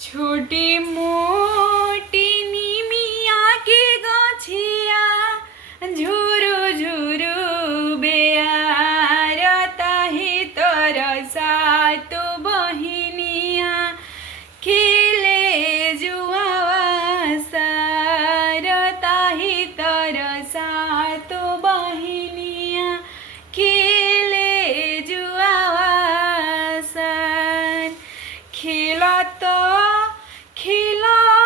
छोटी मोटी निमिया के गछिया झुरु झुरु बेयार ताही तर सातो बहिनिया खेले जुआवा सार ताही तर सातो बहिनिया खेले जुआवा सार खेलत खेलत